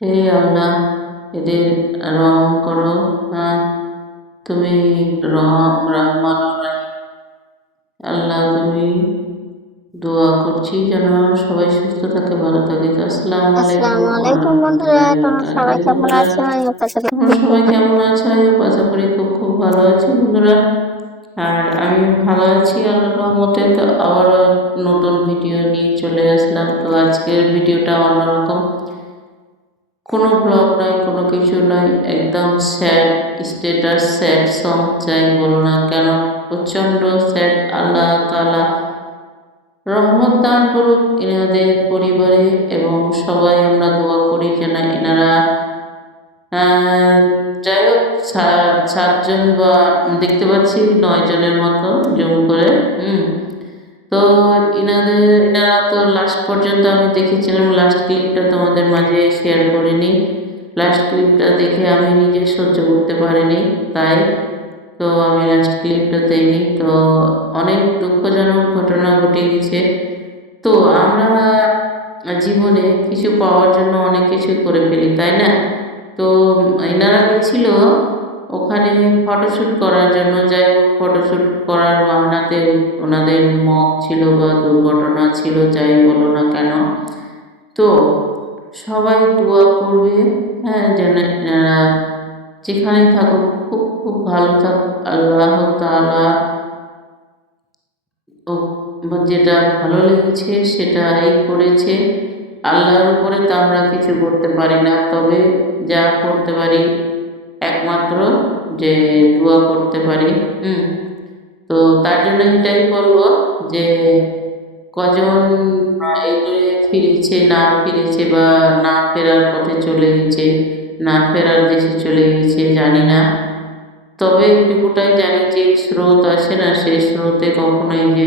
হে আল্লাহ, এদের রহম করো। হ্যাঁ, তুমি রহমান রাহিম। আল্লাহ, তুমি দোয়া করছি যেন সবাই সুস্থ থাকে, ভালো থাকে। তো আসসালামু আলাইকুম আসসালামু ওয়া আলাইকুম বন্ধুরা, রাহমাতুল্লাহি ওয়া তোমরা সবাই বারাকাতুহু। কেমন বন্ধুরা, আছো? আমিও আশা করি তোমরা খুব সবাই কেমন আছো? আমি আশা করি খুব খুব ভালো আছি বন্ধুরা। আর আমি ভালো আছি আল্লাহর রহমতে। তো আবারও নতুন ভিডিও নিয়ে চলে আসলাম। তো আজকের ভিডিওটা অন্যরকম, কোনো ব্লগ নাই, কোনো কিছু নাই, একদম স্যাড স্ট্যাটাস, স্যাড সং চাই বলো না কেন, প্রচণ্ড স্যাড। আল্লাহ তাআলা রহমত দান করুক এনাদের পরিবারে, এবং সবাই আমরা দোয়া করি যেন এনারা যাই হোক, 7 জন বা দেখতে পাচ্ছি 9 জনের মতো জুম করে। তো এনারা তো লাস্ট পর্যন্ত আমি দেখেছিলাম, লাস্ট ক্লিপটা তোমাদের মাঝে শেয়ার করিনি। লাস্ট ক্লিপটা দেখে আমি নিজে সহ্য করতে পারিনি, তাই তো আমি লাস্ট ক্লিপটা দেইনি। তো অনেক দুঃখজনক ঘটনা ঘটে গেছে। তো আমরা জীবনে কিছু পাওয়ার জন্য অনেক কিছু করে ফেলি, তাই না? তো এনারা গেছিল ওখানে ফটোশ্যুট করার জন্য। যাই হোক, ফটোশ্যুট করার বাহানাতে ওনাদের মক ছিল বা দুর্ঘটনা ছিল, যাই বলো না কেন। তো সবাই দোয়া করবে, হ্যাঁ, যেন এনারা যেখানেই থাকুক খুব খুব ভালো থাকুক। আল্লাহ তাআলা ও যেটা ভালো লেগেছে সেটাই করেছে। আল্লাহর উপরে তো আমরা কিছু করতে পারি না, তবে যা করতে পারি একমাত্র যে দোয়া করতে পারি। হুম তো তার জন্য এটাই বলবো যে কজন এগুলো ফিরেছে, না ফিরেছে, বা না ফেরার পথে চলে গেছে, না ফেরার দেশে চলে গেছে জানি না। তবে এটুকুটাই জানি যে স্রোত আছে না, সেই স্রোতে কখনোই যে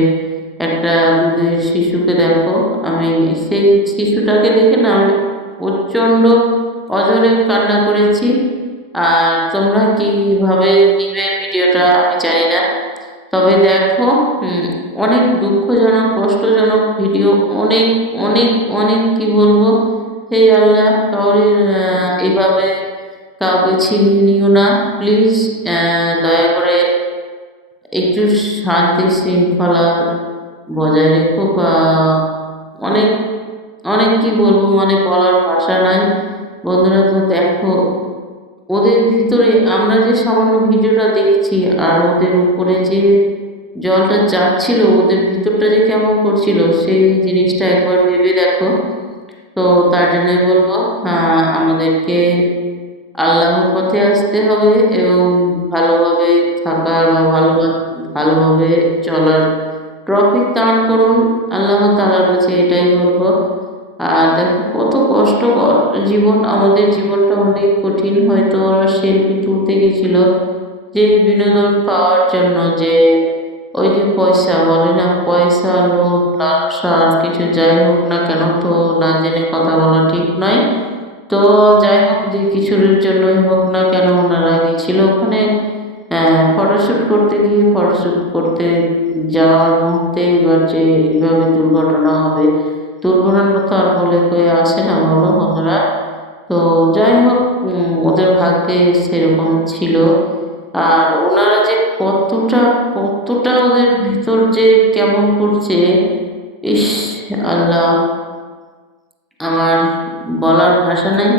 একটা দুধের শিশুকে দেখো, আমি সেই শিশুটাকে দেখে না আমি প্রচণ্ড অঝরে কান্না করেছি। আর তোমরা কীভাবে নিবে ভিডিওটা আমি জানি না, তবে দেখো অনেক দুঃখজনক কষ্টজনক ভিডিও, অনেক অনেক অনেক কি বলবো। হে আল্লাহ, কাউরে এইভাবে কাউকে ছিনিয়ে নিও না প্লিজ। দয়া করে একটু শান্তি শৃঙ্খলা বজায় রেখো। বা অনেক অনেক কি বলবো, মানে বলার ভাষা নাই বন্ধুরা। তো দেখো ওদের ভিতরে আমরা যে সামান্য ভিডিওটা দেখছি, আর ওদের উপরে যে জলটা যাচ্ছিল, ওদের ভিতরটা যে কেমন করছিল সেই জিনিসটা একবার ভেবে দেখো। তো তার জন্যই বলবো, আমাদেরকে আল্লাহর পথে আসতে হবে, এবং ভালোভাবে থাকার বা ভালোভাবে চলার ট্রফিক দান করুন আল্লাহ তাআলার কাছে, এটাই বলবো। আর দেখো কত কষ্টকর জীবন, আমাদের জীবনটা অনেক কঠিন। হয়তো ওরা সেলফি তুলতে গেছিল যে বিনোদন পাওয়ার জন্য, যে ওই যে পয়সা বলে না, পয়সা, লোভ, লালসা, কিছু যাই হোক না কেন, তো না জেনে কথা বলা ঠিক নয়। তো যাই হোক, যে কিছুর জন্যই হোক না কেন ওনারা গেছিল ওখানে ফটোশ্যুট করতে গিয়ে, ফটোশ্যুট করতে যাওয়ার মুহূর্তে এবার যে এইভাবে দুর্ঘটনা হবে, দুর্ঘটনা তো আর বলে কয়ে আসে না বলো বন্ধুরা। তো যাই হোক, ওদের ভাগ্যে সেরকম ছিল। আর ওনারা যে কতটা কতটা ওদের ভিতর যে কেমন করছে, ইস আল্লাহ, আমার বলার ভাষা নেই।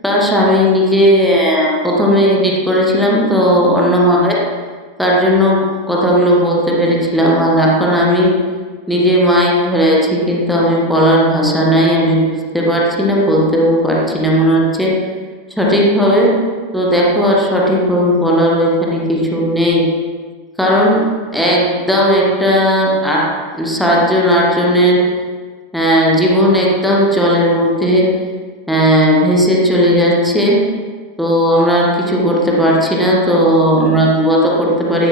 প্লাস আমি নিজে প্রথমে এডিট করেছিলাম তো অন্যভাবে, তার জন্য কথাগুলো বলতে পেরেছিলাম। আর এখন আমি নিজে মাইক ধরে আছি, কিন্তু আমি বলার ভাষা নাই, আমি বুঝতে পারছি না, বলতেও পারছি না মনে হচ্ছে সঠিকভাবে। তো দেখো, আর সঠিকভাবে বলার এখানে কিছু নেই, কারণ একদম একটা 7 জন 8 জনের জীবন একদম জলের মধ্যে ভেসে চলে যাচ্ছে। তো আমরা আর কিছু করতে পারছি না। তো আমরা দোয়া তো করতে পারি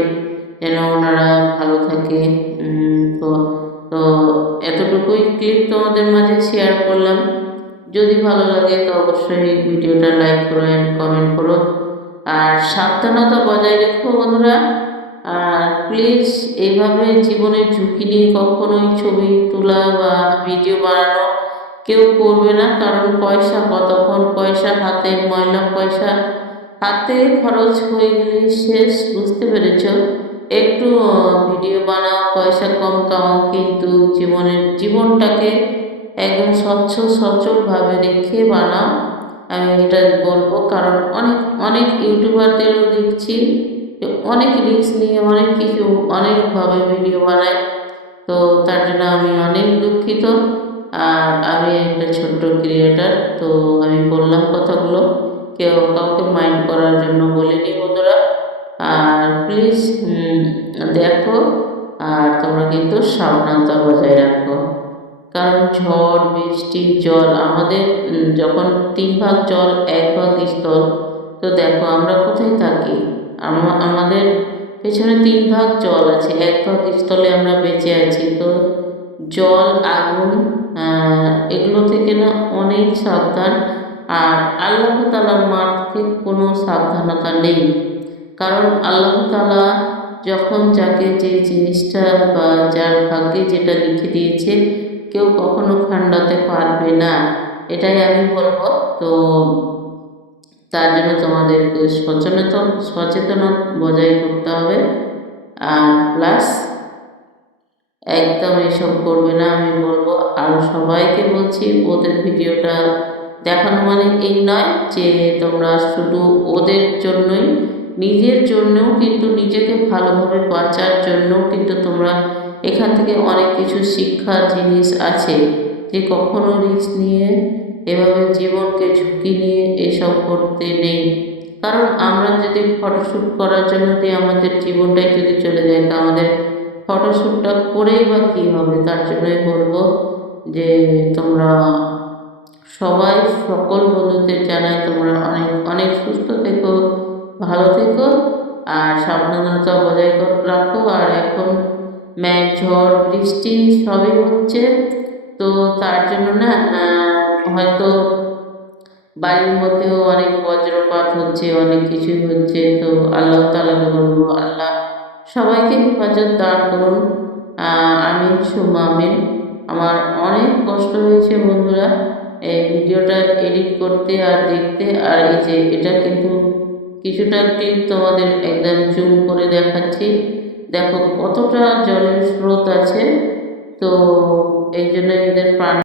যেন ওনারা ভালো থাকে। তো তো এতটুকুই ক্লিপ তোমাদের মাঝে শেয়ার করলাম। যদি ভালো লাগে তো অবশ্যই ভিডিওটা লাইক করো অ্যান্ড কমেন্ট করো। আর সাবধানতা বজায় রেখো বন্ধুরা। আর প্লিজ এইভাবে জীবনের ঝুঁকি নিয়ে কখনোই ছবি তোলা বা ভিডিও বানানো কেউ করবে না, কারণ পয়সা কতক্ষণ, পয়সা হাতে, ময়লা পয়সা হাতে খরচ হয়ে গেলে শেষ, বুঝতে পেরেছ? একটু ভিডিও বানাও, পয়সা কম কামাও, কিন্তু জীবনটাকে একদম স্বচ্ছ সচলভাবে রেখে বানাও। আমি এটা বলবো, কারণ অনেক অনেক ইউটিউবারদেরও দেখছি অনেক রিস্ক নিয়ে অনেক কিছু অনেকভাবে ভিডিও বানায়। তো তার জন্য আমি অনেক দুঃখিত। আর আমি একটা ছোট্ট ক্রিয়েটার, তো আমি বললাম কথাগুলো, কেউ কাউকে মাইন্ড করার জন্য বলিনি বন্ধুরা। আর প্লিজ দেখো, আর তোমরা কিন্তু সাবধানতা বজায় রাখো, কারণ ঝড় বৃষ্টি জল আমাদের যখন 3 ভাগ জল 1 ভাগ স্থল, তো দেখো আমরা কোথায় থাকি, আমাদের পেছনে 3 ভাগ জল আছে, 1 ভাগ স্থলে আমরা বেঁচে আছি। তো জল আগুন এগুলো থেকে না অনেক সাবধান। আর আল্লাহ তাআলার মাঠ থেকে কোনো সাবধানতা নেই, কারণ আল্লাহ তাআলা যখন যাকে যে জিনিসটা বা যার ভাগ্যে যেটা লিখে দিয়েছে কেউ কখনো খান্ডাতে পারবে না, এটাই আমি বলবো। তো তার জন্য তোমাদেরকে সচেতনতা বজায় করতে হবে। আর প্লাস একদম এসব করবে না আমি বলবো। আর সবাইকে বলছি, ওদের ভিডিওটা দেখানো মানে এই নয় যে তোমরা শুধু ওদের জন্যই, নিজের জন্যও কিন্তু, নিজেকে ভালোভাবে বাঁচার জন্যও কিন্তু তোমরা এখান থেকে অনেক কিছু শিক্ষার জিনিস আছে, যে কখনো রিস্ক নিয়ে এভাবে জীবনকে ঝুঁকি নিয়ে এসব করতে নেই। কারণ আমরা যদি ফটোশ্যুট করার জন্য দিয়ে আমাদের জীবনটাই যদি চলে যায়, তা আমাদের ফটোশ্যুটটা করেই বা কী হবে? তার জন্যই বলবো যে তোমরা সবাই, সকল বন্ধুদের জানাই তোমরা অনেক অনেক সুস্থ থেকো, ভালো থেকো, আর সাবধানতা বজায় রাখো। আর এখন মেঘ ঝড় বৃষ্টি সবই হচ্ছে, তো তার জন্য না হয়তো বাড়ির মধ্যেও অনেক বজ্রপাত হচ্ছে, অনেক কিছুই হচ্ছে। তো আল্লাহ তাআলাকে বলবো, আল্লাহ সবাইকে হেফাজত দান করুন। আমিন সুম্মা আমিন। আমার অনেক কষ্ট হয়েছে বন্ধুরা এই ভিডিওটা এডিট করতে আর দেখতে। আর এই যে এটা কিন্তু কিছুটা ক্লিপ তোমাদের একদম জুম করে দেখাচ্ছি, দেখো কতটা জলের স্রোত আছে। তো এই জন্য এদের প্রাণ